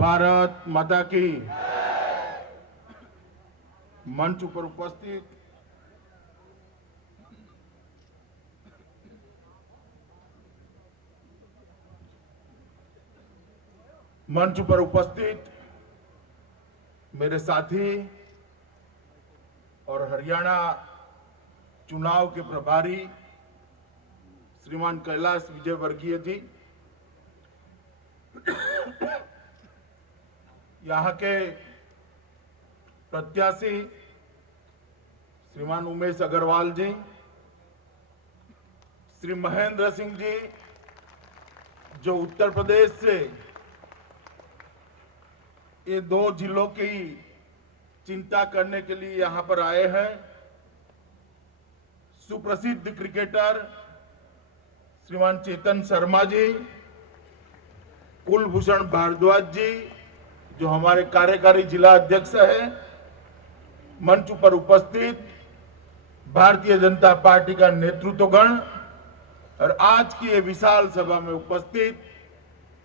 भारत माता की। मंच पर उपस्थित मेरे साथी और हरियाणा चुनाव के प्रभारी श्रीमान कैलाश विजयवर्गीय जी, यहाँ के प्रत्याशी श्रीमान उमेश अग्रवाल जी, श्री महेंद्र सिंह जी जो उत्तर प्रदेश से ये दो जिलों की चिंता करने के लिए यहां पर आए हैं, सुप्रसिद्ध क्रिकेटर श्रीमान चेतन शर्मा जी, कुलभूषण भारद्वाज जी जो हमारे कार्यकारी जिला अध्यक्ष है, मंच पर उपस्थित भारतीय जनता पार्टी का नेतृत्वगण और आज की ये विशाल सभा में उपस्थित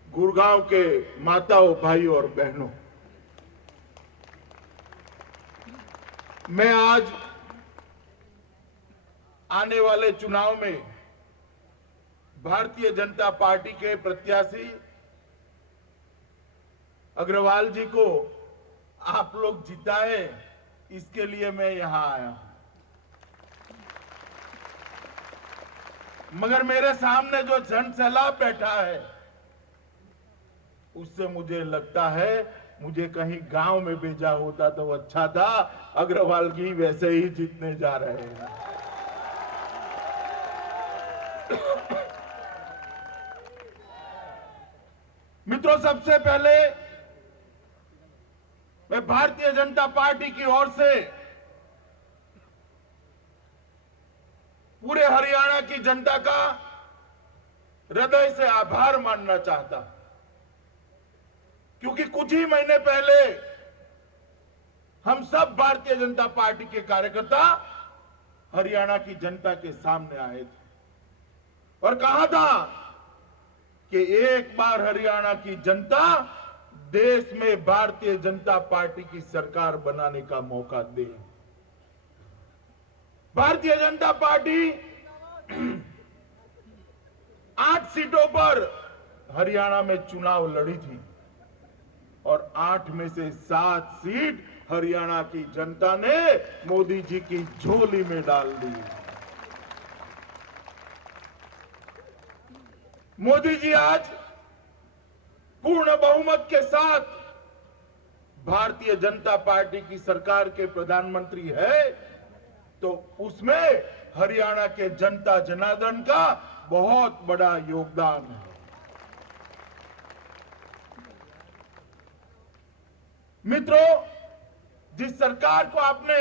गुड़गांव के माताओं, भाइयों और बहनों, मैं आज आने वाले चुनाव में भारतीय जनता पार्टी के प्रत्याशी अग्रवाल जी को आप लोग जिताए, इसके लिए मैं यहां आया हूं। मगर मेरे सामने जो जनसैलाब बैठा है उससे मुझे लगता है मुझे कहीं गांव में भेजा होता तो अच्छा था। अग्रवाल जी वैसे ही जीतने जा रहे हैं। मित्रों, सबसे पहले मैं भारतीय जनता पार्टी की ओर से पूरे हरियाणा की जनता का हृदय से आभार मानना चाहता हूं, क्योंकि कुछ ही महीने पहले हम सब भारतीय जनता पार्टी के कार्यकर्ता हरियाणा की जनता के सामने आए थे और कहा था कि एक बार हरियाणा की जनता देश में भारतीय जनता पार्टी की सरकार बनाने का मौका दे। भारतीय जनता पार्टी 8 सीटों पर हरियाणा में चुनाव लड़ी थी और 8 में से 7 सीट हरियाणा की जनता ने मोदी जी की झोली में डाल दी। मोदी जी आज पूर्ण बहुमत के साथ भारतीय जनता पार्टी की सरकार के प्रधानमंत्री है, तो उसमें हरियाणा के जनता जनार्दन का बहुत बड़ा योगदान है। मित्रों, जिस सरकार को आपने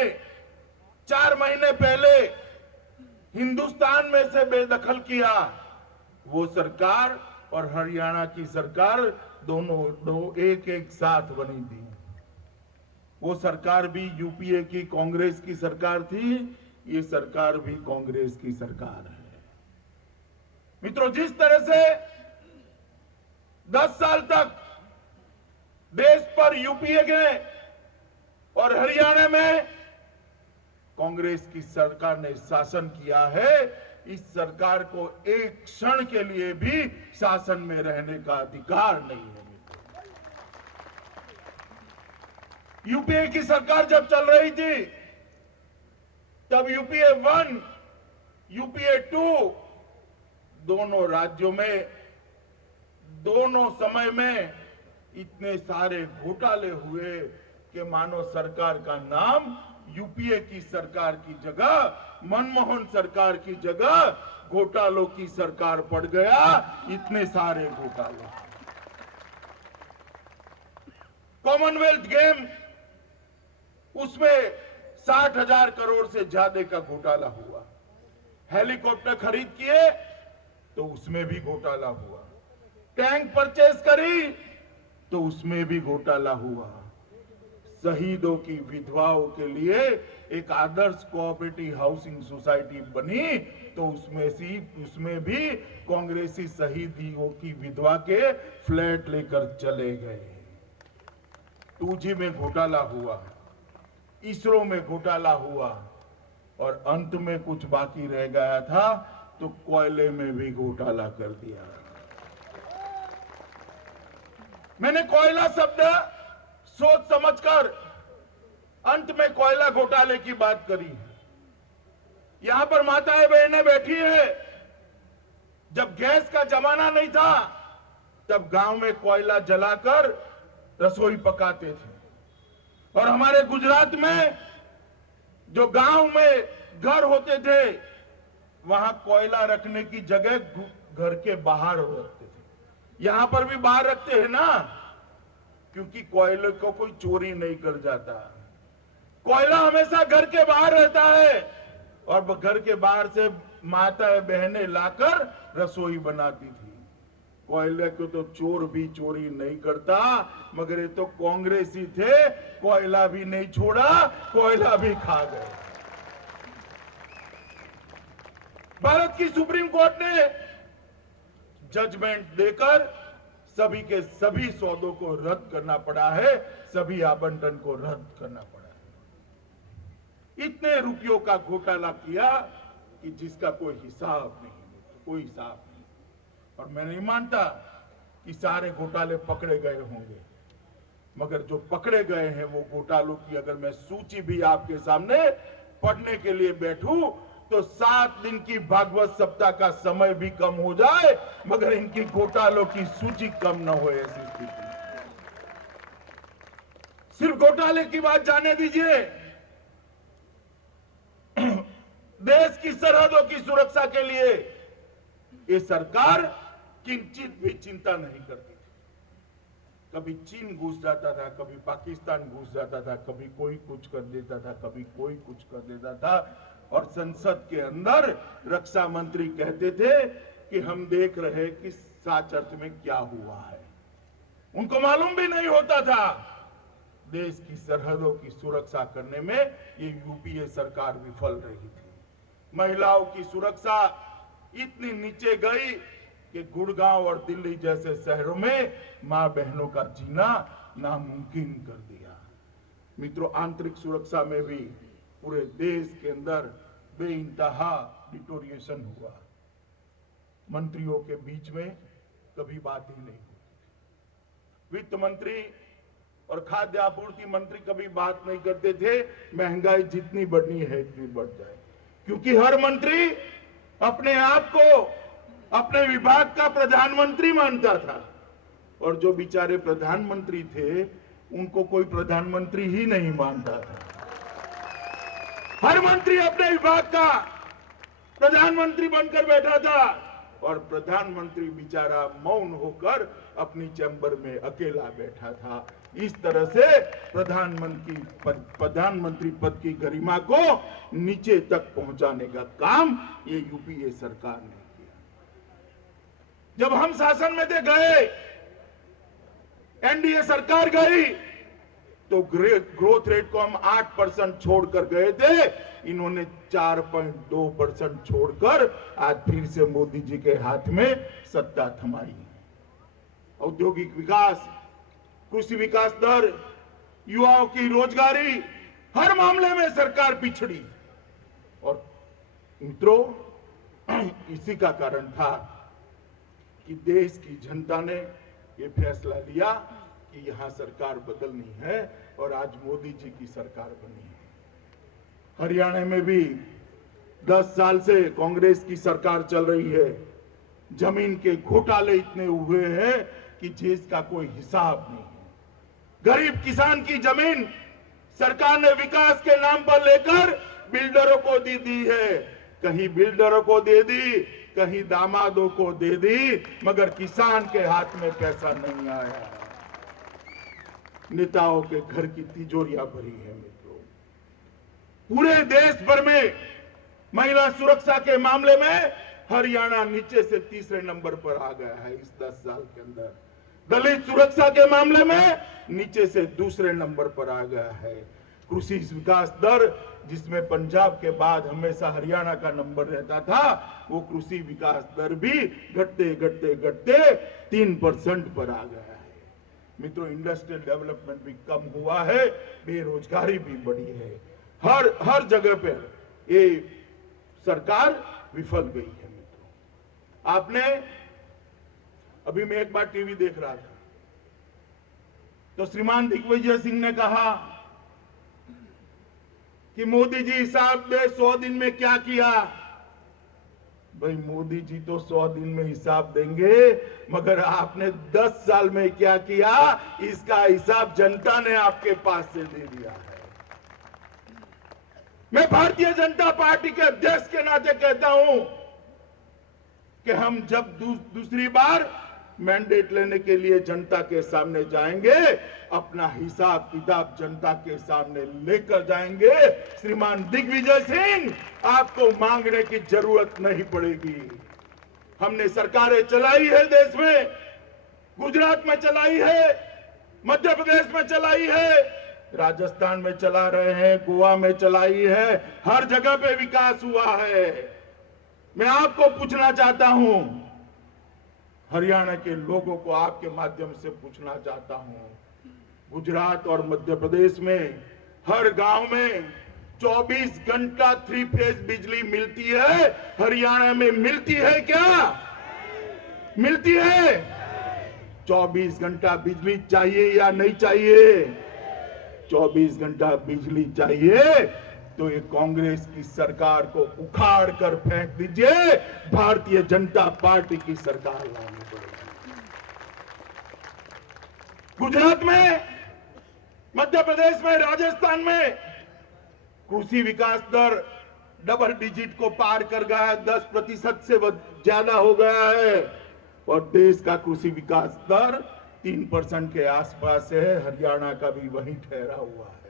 4 महीने पहले हिंदुस्तान में से बेदखल किया, वो सरकार और हरियाणा की सरकार दोनों एक साथ बनी थी। वो सरकार भी यूपीए की कांग्रेस की सरकार थी, ये सरकार भी कांग्रेस की सरकार है। मित्रों, जिस तरह से 10 साल तक देश पर यूपीए के और हरियाणा में कांग्रेस की सरकार ने शासन किया है, इस सरकार को एक क्षण के लिए भी शासन में रहने का अधिकार नहीं है। यूपीए की सरकार जब चल रही थी तब यूपीए 1, यूपीए 2 दोनों राज्यों में दोनों समय में इतने सारे घोटाले हुए कि मानो सरकार का नाम यूपीए की सरकार की जगह, मनमोहन सरकार की जगह घोटालों की सरकार पड़ गया। इतने सारे घोटाले। कॉमनवेल्थ गेम, उसमें 60,000 करोड़ से ज्यादा का घोटाला हुआ। हेलीकॉप्टर खरीद किए तो उसमें भी घोटाला हुआ। टैंक परचेज करी तो उसमें भी घोटाला हुआ। शहीदों की विधवाओं के लिए एक आदर्श कोऑपरेटिव हाउसिंग सोसाइटी बनी तो उसमें भी कांग्रेसी शहीदियों की विधवा के फ्लैट लेकर चले गए। 2G में घोटाला हुआ, इसरो में घोटाला हुआ और अंत में कुछ बाकी रह गया था तो कोयले में भी घोटाला कर दिया। मैंने कोयला शब्द सोच समझकर अंत में कोयला घोटाले की बात करी। यहां पर माताएं बहनें बैठी है, जब गैस का जमाना नहीं था तब गांव में कोयला जलाकर रसोई पकाते थे। और हमारे गुजरात में जो गांव में घर होते थे वहां कोयला रखने की जगह घर के बाहर रखते थे। यहां पर भी बाहर रखते हैं ना, क्योंकि कोयले को कोई चोरी नहीं कर जाता। कोयला हमेशा घर के बाहर रहता है और घर के बाहर से माताएं बहनें लाकर रसोई बनाती थी। कोयले को तो चोर भी चोरी नहीं करता, मगर ये तो कांग्रेसी थे, कोयला भी नहीं छोड़ा, कोयला भी खा गए। भारत की सुप्रीम कोर्ट ने जजमेंट देकर सभी के सभी सौदों को रद्द करना पड़ा है, सभी आवंटन को रद्द करना पड़ा है। इतने रुपयों का घोटाला किया कि जिसका कोई हिसाब नहीं, कोई हिसाब नहीं। और मैं नहीं मानता कि सारे घोटाले पकड़े गए होंगे, मगर जो पकड़े गए हैं वो घोटालों की अगर मैं सूची भी आपके सामने पढ़ने के लिए बैठूं तो 7 दिन की भागवत सप्ताह का समय भी कम हो जाए, मगर इनकी घोटालों की सूची कम न हो। ऐसी स्थिति, सिर्फ घोटाले की बात जाने दीजिए, देश की सरहदों की सुरक्षा के लिए ये सरकार किंचित भी चिंता नहीं करती थी। कभी चीन घुस जाता था, कभी पाकिस्तान घुस जाता था, कभी कोई कुछ कर देता था, कभी कोई कुछ कर देता था। और संसद के अंदर रक्षा मंत्री कहते थे कि हम देख रहे कि साच अर्थ में क्या हुआ है। उनको मालूम भी नहीं होता था देश की सरहदों की सुरक्षा करने में ये यूपीए सरकार विफल रही थी। महिलाओं की सुरक्षा इतनी नीचे गई कि गुड़गांव और दिल्ली जैसे शहरों में मां बहनों का जीना नामुमकिन कर दिया। मित्रों, आंतरिक सुरक्षा में भी पूरे देश के अंदर बेइंतहा डिटोरिएशन हुआ। मंत्रियों के बीच में कभी बात ही नहीं होती। वित्त मंत्री और खाद्य आपूर्ति मंत्री कभी बात नहीं करते थे महंगाई जितनी बढ़नी है इतनी बढ़ जाए, क्योंकि हर मंत्री अपने आप को अपने विभाग का प्रधानमंत्री मानता था। और जो बेचारे प्रधानमंत्री थे उनको कोई प्रधानमंत्री ही नहीं मानता था। हर मंत्री अपने विभाग का प्रधानमंत्री बनकर बैठा था और प्रधानमंत्री बेचारा मौन होकर अपनी चैम्बर में अकेला बैठा था। इस तरह से प्रधानमंत्री पद की गरिमा को नीचे तक पहुंचाने का काम ये यूपीए सरकार ने किया। जब हम शासन में थे गए, एनडीए सरकार गई तो ग्रोथ रेट को हम 8% छोड़कर गए थे, इन्होंने 4.2% छोड़कर आज फिर से मोदी जी के हाथ में सत्ता थमाई। औद्योगिक विकास, कृषि विकास दर, युवाओं की रोजगारी, हर मामले में सरकार पिछड़ी। और मित्रों, इसी का कारण था कि देश की जनता ने यह फैसला लिया कि यहां सरकार बदलनी है और आज मोदी जी की सरकार बनी है। हरियाणा में भी 10 साल से कांग्रेस की सरकार चल रही है। जमीन के घोटाले इतने हुए हैं कि जिसका कोई हिसाब नहीं है। गरीब किसान की जमीन सरकार ने विकास के नाम पर लेकर बिल्डरों को दी है। कहीं बिल्डरों को दे दी, कहीं दामादों को दे दी, मगर किसान के हाथ में पैसा नहीं आया। नेताओं के घर की तिजोरियां भरी है। मित्रों, पूरे देश भर में महिला सुरक्षा के मामले में हरियाणा नीचे से तीसरे नंबर पर आ गया है इस 10 साल के अंदर। दलित सुरक्षा के मामले में नीचे से दूसरे नंबर पर आ गया है। कृषि विकास दर, जिसमें पंजाब के बाद हमेशा हरियाणा का नंबर रहता था, वो कृषि विकास दर भी घटते घटते घटते 3% पर आ गया है। मित्रों, इंडस्ट्रियल डेवलपमेंट भी कम हुआ है, बेरोजगारी भी बढ़ी है। हर जगह पे ये सरकार विफल गई है। मित्रों, आपने अभी मैं एक बार टीवी देख रहा था तो श्रीमान दिग्विजय सिंह ने कहा कि मोदी जी हिसाब दे 100 दिन में क्या किया। भाई, मोदी जी तो 100 दिन में हिसाब देंगे, मगर आपने 10 साल में क्या किया, इसका हिसाब जनता ने आपके पास से दे दिया है। मैं भारतीय जनता पार्टी के अध्यक्ष के नाते कहता हूं कि हम जब दूसरी बार मैंडेट लेने के लिए जनता के सामने जाएंगे, अपना हिसाब किताब जनता के सामने लेकर जाएंगे। श्रीमान दिग्विजय सिंह, आपको मांगने की जरूरत नहीं पड़ेगी। हमने सरकारें चलाई है देश में, गुजरात में चलाई है, मध्य प्रदेश में चलाई है, राजस्थान में चला रहे हैं, गोवा में चलाई है, हर जगह पे विकास हुआ है। मैं आपको पूछना चाहता हूं, हरियाणा के लोगों को आपके माध्यम से पूछना चाहता हूं, गुजरात और मध्य प्रदेश में हर गांव में 24 घंटा 3 फेज बिजली मिलती है, हरियाणा में मिलती है क्या? मिलती है? 24 घंटा बिजली चाहिए या नहीं चाहिए? 24 घंटा बिजली चाहिए तो ये कांग्रेस की सरकार को उखाड़ कर फेंक दीजिए, भारतीय जनता पार्टी की सरकार लानी पड़ेगी। गुजरात में, मध्य प्रदेश में, राजस्थान में कृषि विकास दर डबल डिजिट को पार कर गया है, 10% से ज्यादा हो गया है, और देश का कृषि विकास दर 3% के आसपास है। हरियाणा का भी वहीं ठहरा हुआ है।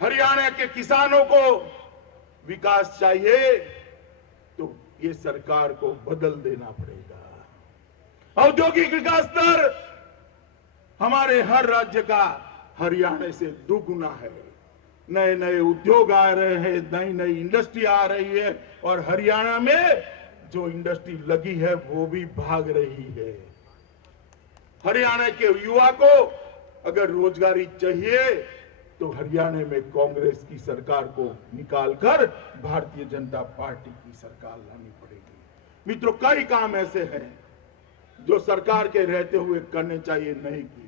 हरियाणा के किसानों को विकास चाहिए तो ये सरकार को बदल देना पड़ेगा। औद्योगिक विकास दर हमारे हर राज्य का हरियाणा से दुगुना है। नए नए उद्योग आ रहे हैं, नई नई इंडस्ट्री आ रही है, और हरियाणा में जो इंडस्ट्री लगी है वो भी भाग रही है। हरियाणा के युवा को अगर रोजगारी चाहिए तो हरियाणा में कांग्रेस की सरकार को निकालकर भारतीय जनता पार्टी की सरकार लानी पड़ेगी। मित्रों, कई काम ऐसे हैं जो सरकार के रहते हुए करने चाहिए, नहीं किए।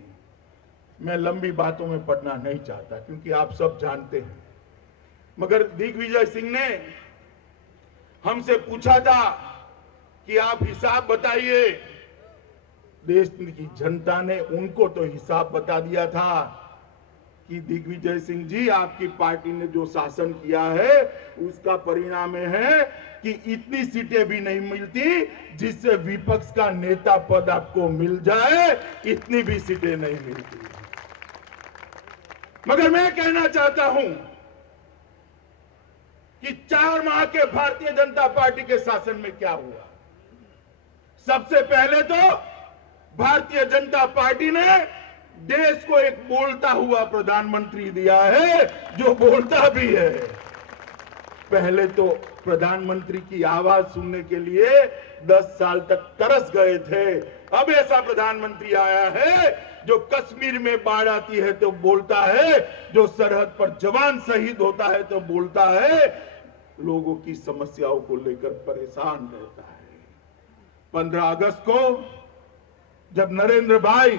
मैं लंबी बातों में पढ़ना नहीं चाहता क्योंकि आप सब जानते हैं, मगर दिग्विजय सिंह ने हमसे पूछा था कि आप हिसाब बताइए। देश की जनता ने उनको तो हिसाब बता दिया था कि दिग्विजय सिंह जी, आपकी पार्टी ने जो शासन किया है उसका परिणाम है कि इतनी सीटें भी नहीं मिलती जिससे विपक्ष का नेता पद आपको मिल जाए, इतनी भी सीटें नहीं मिलती। मगर मैं कहना चाहता हूं कि 4 माह के भारतीय जनता पार्टी के शासन में क्या हुआ। सबसे पहले तो भारतीय जनता पार्टी ने देश को एक बोलता हुआ प्रधानमंत्री दिया है, जो बोलता भी है। पहले तो प्रधानमंत्री की आवाज सुनने के लिए 10 साल तक तरस गए थे। अब ऐसा प्रधानमंत्री आया है जो कश्मीर में बाढ़ आती है तो बोलता है, जो सरहद पर जवान शहीद होता है तो बोलता है, लोगों की समस्याओं को लेकर परेशान रहता है। 15 अगस्त को जब नरेंद्र भाई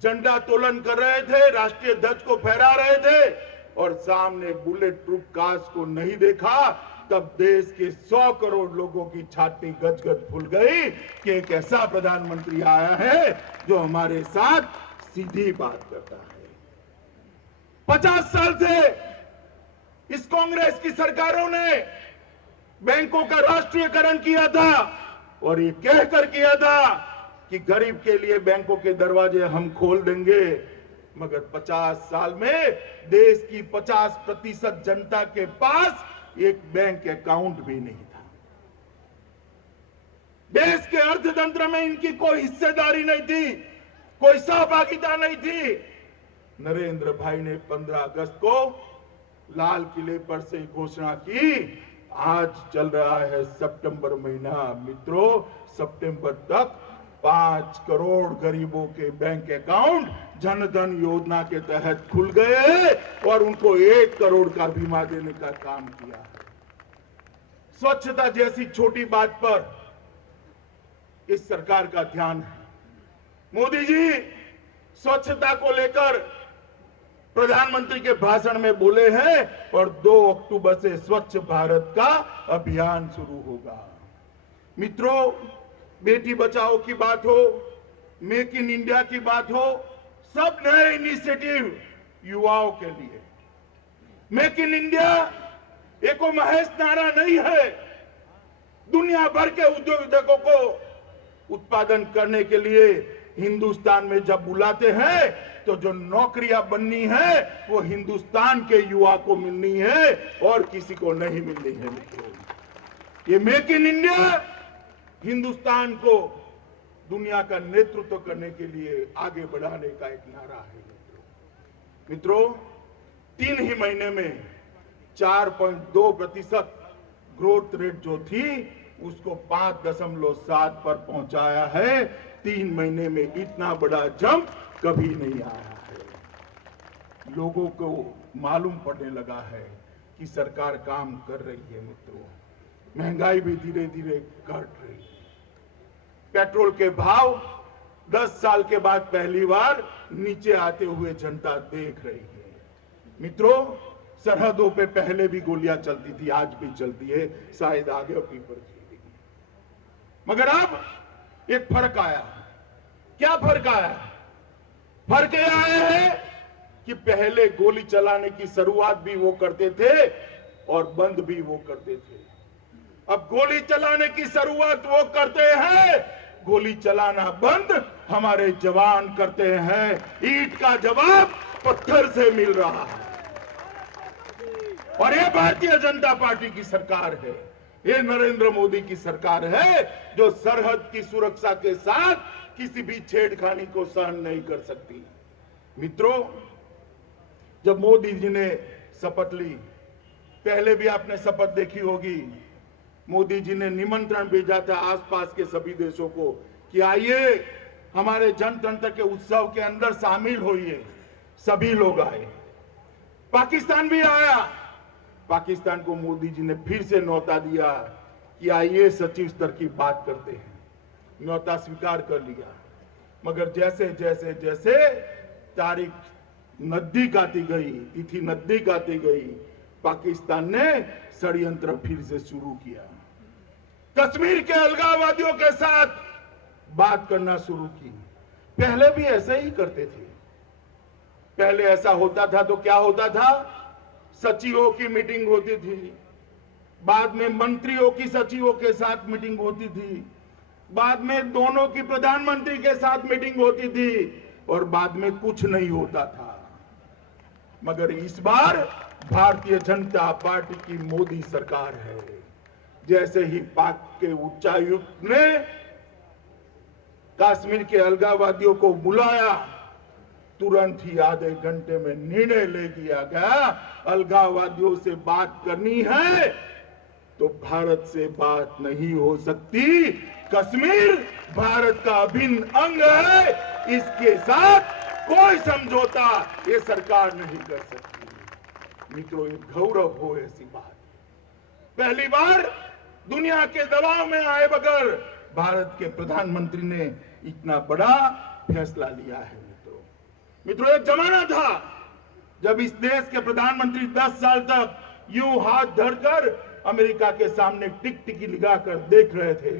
झंडा तोलन कर रहे थे, राष्ट्रीय ध्वज को फहरा रहे थे और सामने बुलेट प्रूफ कार्स को नहीं देखा, तब देश के 100 करोड़ लोगों की छाती गदगद फूल गई कि एक ऐसा प्रधानमंत्री आया है जो हमारे साथ सीधी बात करता है। 50 साल से इस कांग्रेस की सरकारों ने बैंकों का राष्ट्रीयकरण किया था और ये कहकर किया था कि गरीब के लिए बैंकों के दरवाजे हम खोल देंगे, मगर 50 साल में देश की 50% जनता के पास एक बैंक अकाउंट भी नहीं था। देश के अर्थतंत्र में इनकी कोई हिस्सेदारी नहीं थी, कोई सहभागिता नहीं थी। नरेंद्र भाई ने 15 अगस्त को लाल किले पर से घोषणा की। आज चल रहा है सितंबर महीना। मित्रों, सितंबर तक 5 करोड़ गरीबों के बैंक अकाउंट जनधन योजना के तहत खुल गए और उनको 1 करोड़ का बीमा देने का काम किया है। स्वच्छता जैसी छोटी बात पर इस सरकार का ध्यान है। मोदी जी स्वच्छता को लेकर प्रधानमंत्री के भाषण में बोले हैं और 2 अक्टूबर से स्वच्छ भारत का अभियान शुरू होगा। मित्रों, बेटी बचाओ की बात हो, मेक इन इंडिया की बात हो, सब नए इनिशिएटिव युवाओं के लिए। मेक इन इंडिया एक महज नारा नहीं है। दुनिया भर के उद्योगों को उत्पादन करने के लिए हिंदुस्तान में जब बुलाते हैं तो जो नौकरियां बननी है वो हिंदुस्तान के युवा को मिलनी है और किसी को नहीं मिलनी है। ये मेक इन इंडिया हिंदुस्तान को दुनिया का नेतृत्व करने के लिए आगे बढ़ाने का एक नारा है। मित्रों, 3 ही महीने में 4.2% ग्रोथ रेट जो थी उसको 5.7 पर पहुंचाया है। 3 महीने में इतना बड़ा जंप कभी नहीं आया है। लोगों को मालूम पड़ने लगा है कि सरकार काम कर रही है। मित्रों, महंगाई भी धीरे धीरे घट रही है। पेट्रोल के भाव 10 साल के बाद पहली बार नीचे आते हुए जनता देख रही है। मित्रों, सरहदों पे पहले भी गोलियां चलती थी, आज भी चलती है, शायद आगे पीपर चलेगी। मगर अब एक फर्क आया। क्या फर्क आया? फर्क यह आया है कि पहले गोली चलाने की शुरुआत भी वो करते थे और बंद भी वो करते थे। अब गोली चलाने की शुरुआत वो करते हैं, गोली चलाना बंद हमारे जवान करते हैं। ईंट का जवाब पत्थर से मिल रहा है। और ये भारतीय जनता पार्टी की सरकार है, ये नरेंद्र मोदी की सरकार है जो सरहद की सुरक्षा के साथ किसी भी छेड़खानी को सहन नहीं कर सकती। मित्रों, जब मोदी जी ने शपथ ली, पहले भी आपने शपथ देखी होगी, मोदी जी ने निमंत्रण भेजा था आसपास के सभी देशों को कि आइए हमारे जनतंत्र के उत्सव के अंदर शामिल होइए। सभी लोग आए, पाकिस्तान भी आया। पाकिस्तान को मोदी जी ने फिर से न्योता दिया कि आइए सचिव स्तर की बात करते हैं। न्योता स्वीकार कर लिया। मगर जैसे जैसे जैसे तारीख नजदीक आती गई, तिथि नजदीक आती गई, पाकिस्तान ने षड्यंत्र फिर से शुरू किया। कश्मीर के अलगाववादियों के साथ बात करना शुरू की। पहले भी ऐसे ही करते थे। पहले ऐसा होता था तो क्या होता था? सचिवों की मीटिंग होती थी, बाद में मंत्रियों की सचिवों के साथ मीटिंग होती थी, बाद में दोनों की प्रधानमंत्री के साथ मीटिंग होती थी और बाद में कुछ नहीं होता था। मगर इस बार भारतीय जनता पार्टी की मोदी सरकार है। जैसे ही पाक के उच्चायुक्त ने कश्मीर के अलगाववादियों को बुलाया, तुरंत ही आधे घंटे में निर्णय ले लिया गया, अलगाववादियों से बात करनी है तो भारत से बात नहीं हो सकती। कश्मीर भारत का अभिन्न अंग है, इसके साथ कोई समझौता ये सरकार नहीं कर सकती। मित्रों, ये गौरव हो ऐसी बात। पहली बार दुनिया के दबाव में आए बगैर भारत के प्रधानमंत्री ने इतना बड़ा फैसला लिया है। मित्रों, एक जमाना था जब इस देश के प्रधानमंत्री 10 साल तक यूं हाथ धरकर अमेरिका के सामने टिकटिकी लगाकर देख रहे थे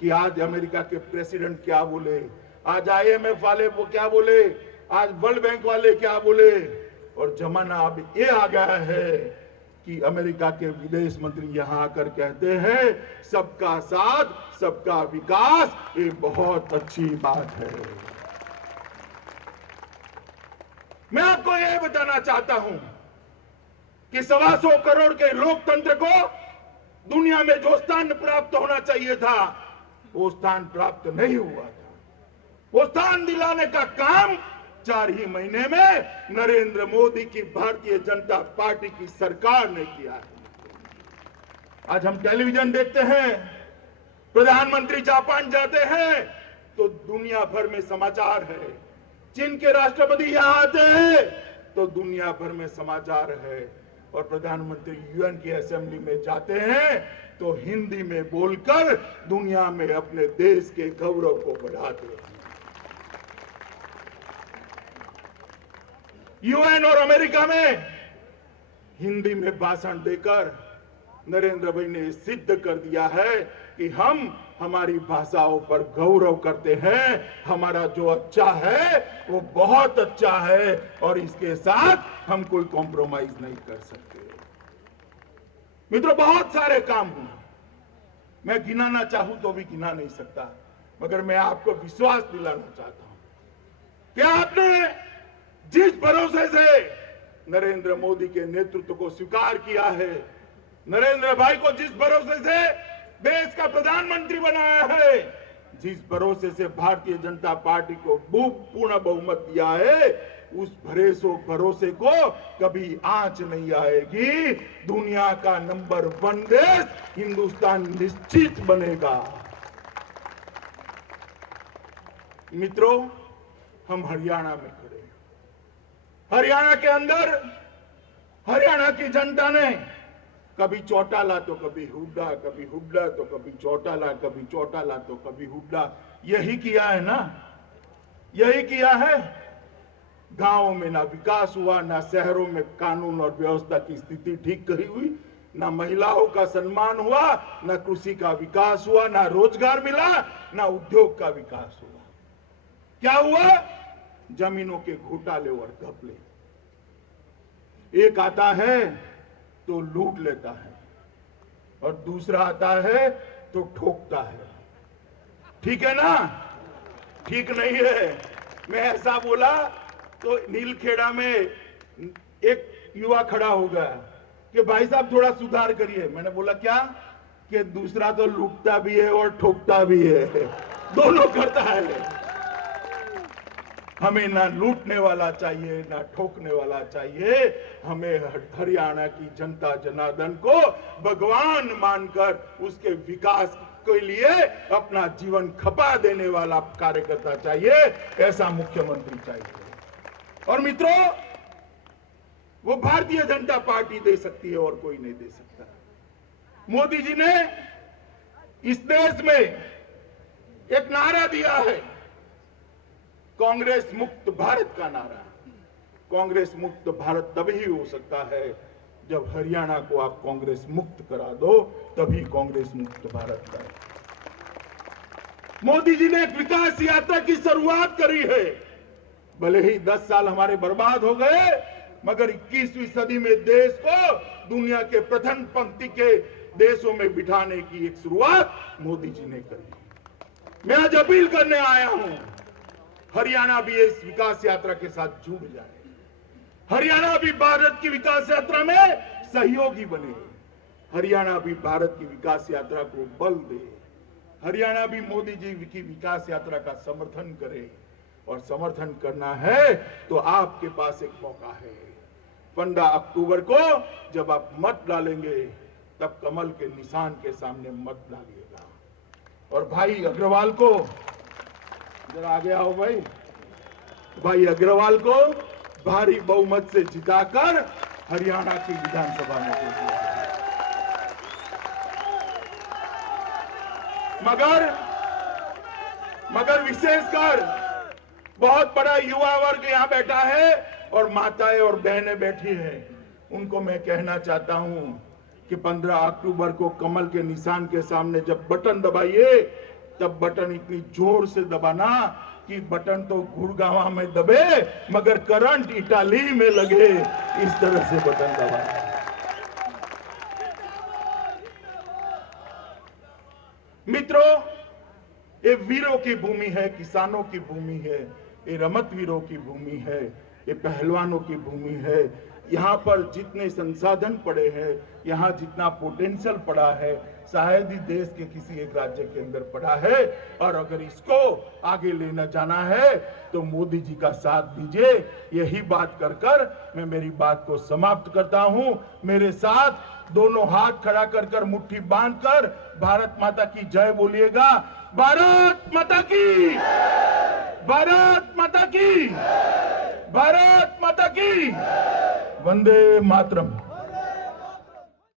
कि आज अमेरिका के प्रेसिडेंट क्या बोले, आज IMF वाले वो क्या बोले, आज वर्ल्ड बैंक वाले क्या बोले। और जमाना अब ये आ गया है कि अमेरिका के विदेश मंत्री यहां आकर कहते हैं सबका साथ सबका विकास, ये बहुत अच्छी बात है। मैं आपको यह बताना चाहता हूं कि 125 करोड़ के लोकतंत्र को दुनिया में जो स्थान प्राप्त होना चाहिए था वो स्थान प्राप्त नहीं हुआ था। वो स्थान दिलाने का काम 4 ही महीने में नरेंद्र मोदी की भारतीय जनता पार्टी की सरकार ने किया है। आज हम टेलीविजन देखते हैं, प्रधानमंत्री जापान जाते हैं, तो दुनिया भर में समाचार है। चीन के राष्ट्रपति यहां आते हैं तो दुनिया भर में समाचार है। और प्रधानमंत्री यूएन की असेंबली में जाते हैं तो हिंदी में बोलकर दुनिया में अपने देश के गौरव को बढ़ाते हैं। यूएन और अमेरिका में हिंदी में भाषण देकर नरेंद्र भाई ने सिद्ध कर दिया है कि हम हमारी भाषाओं पर गौरव करते हैं। हमारा जो अच्छा है वो बहुत अच्छा है और इसके साथ हम कोई कॉम्प्रोमाइज नहीं कर सकते। मित्रों, बहुत सारे काम हुए, मैं गिनाना चाहूं तो भी गिना नहीं सकता, मगर मैं आपको विश्वास दिलाना चाहता हूं कि आपने जिस भरोसे से नरेंद्र मोदी के नेतृत्व को स्वीकार किया है, नरेंद्र भाई को जिस भरोसे से देश का प्रधानमंत्री बनाया है, जिस भरोसे से भारतीय जनता पार्टी को पूर्ण बहुमत दिया है, उस भरोसे को कभी आंच नहीं आएगी। दुनिया का नंबर 1 देश हिंदुस्तान निश्चित बनेगा। मित्रों, हम हरियाणा में खड़े हैं। हरियाणा के अंदर हरियाणा की जनता ने कभी चौटाला तो कभी हुड्डा, कभी हुड्डा तो कभी चौटाला, कभी चौटाला तो कभी हुड्डा, यही किया है ना, यही किया है। गांवों में ना विकास हुआ, ना शहरों में कानून और व्यवस्था की स्थिति ठीक करी हुई, ना महिलाओं का सम्मान हुआ, ना कृषि का विकास हुआ, ना रोजगार मिला, ना उद्योग का विकास हुआ। क्या हुआ? जमीनों के घोटाले और घपले। एक आता है तो लूट लेता है और दूसरा आता है तो ठोकता है। ठीक है ना? ठीक नहीं है। मैं ऐसा बोला तो नीलखेड़ा में एक युवा खड़ा हो गया कि भाई साहब थोड़ा सुधार करिए। मैंने बोला क्या? कि दूसरा तो लूटता भी है और ठोकता भी है, दोनों करता है। हमें ना लूटने वाला चाहिए ना ठोकने वाला चाहिए। हमें हरियाणा की जनता जनार्दन को भगवान मानकर उसके विकास के लिए अपना जीवन खपा देने वाला कार्यकर्ता चाहिए, ऐसा मुख्यमंत्री चाहिए। और मित्रों, वो भारतीय जनता पार्टी दे सकती है और कोई नहीं दे सकता। मोदी जी ने इस देश में एक नारा दिया है, कांग्रेस मुक्त भारत का नारा। कांग्रेस मुक्त भारत तभी हो सकता है जब हरियाणा को आप कांग्रेस मुक्त करा दो, तभी कांग्रेस मुक्त भारत का है। मोदी जी ने एक विकास यात्रा की शुरुआत करी है। भले ही 10 साल हमारे बर्बाद हो गए, मगर 21वीं सदी में देश को दुनिया के प्रथम पंक्ति के देशों में बिठाने की एक शुरुआत मोदी जी ने करी। मैं आज अपील करने आया हूं, हरियाणा भी इस विकास यात्रा के साथ जुड़ जाए। हरियाणा भी भारत की विकास यात्रा में सहयोगी बने। हरियाणा भी भारत की विकास यात्रा को बल दे। हरियाणा भी मोदी जी की विकास यात्रा का समर्थन करे। और समर्थन करना है तो आपके पास एक मौका है। 15 अक्टूबर को जब आप मत डालेंगे, तब कमल के निशान के सामने मत डालिएगा। और भाई अग्रवाल को, जरा आगे आओ भाई अग्रवाल को भारी बहुमत से जिताकर हरियाणा की विधानसभा में भेजिए। मगर विशेषकर बहुत बड़ा युवा वर्ग यहां बैठा है और माताएं और बहनें बैठी हैं। उनको मैं कहना चाहता हूं कि 15 अक्टूबर को कमल के निशान के सामने जब बटन दबाइए, तब बटन इतनी जोर से दबाना कि बटन तो गुड़गांव में दबे मगर करंट इटाली में लगे, इस तरह से बटन दबाना। मित्रों, ये वीरों की भूमि है, किसानों की भूमि है, ये रमतवीरों की भूमि है, ये पहलवानों की भूमि है। यहाँ पर जितने संसाधन पड़े हैं, यहाँ जितना पोटेंशियल पड़ा है, शायद ही देश के किसी एक राज्य के अंदर पड़ा है। और अगर इसको आगे लेना जाना है तो मोदी जी का साथ दीजिए। यही बात कर मैं मेरी बात को समाप्त करता हूं। मेरे साथ दोनों हाथ खड़ा कर मुट्ठी बांधकर भारत माता की जय बोलिएगा। भारत माता की, भारत माता की, भारत माता की, वंदे मातरम।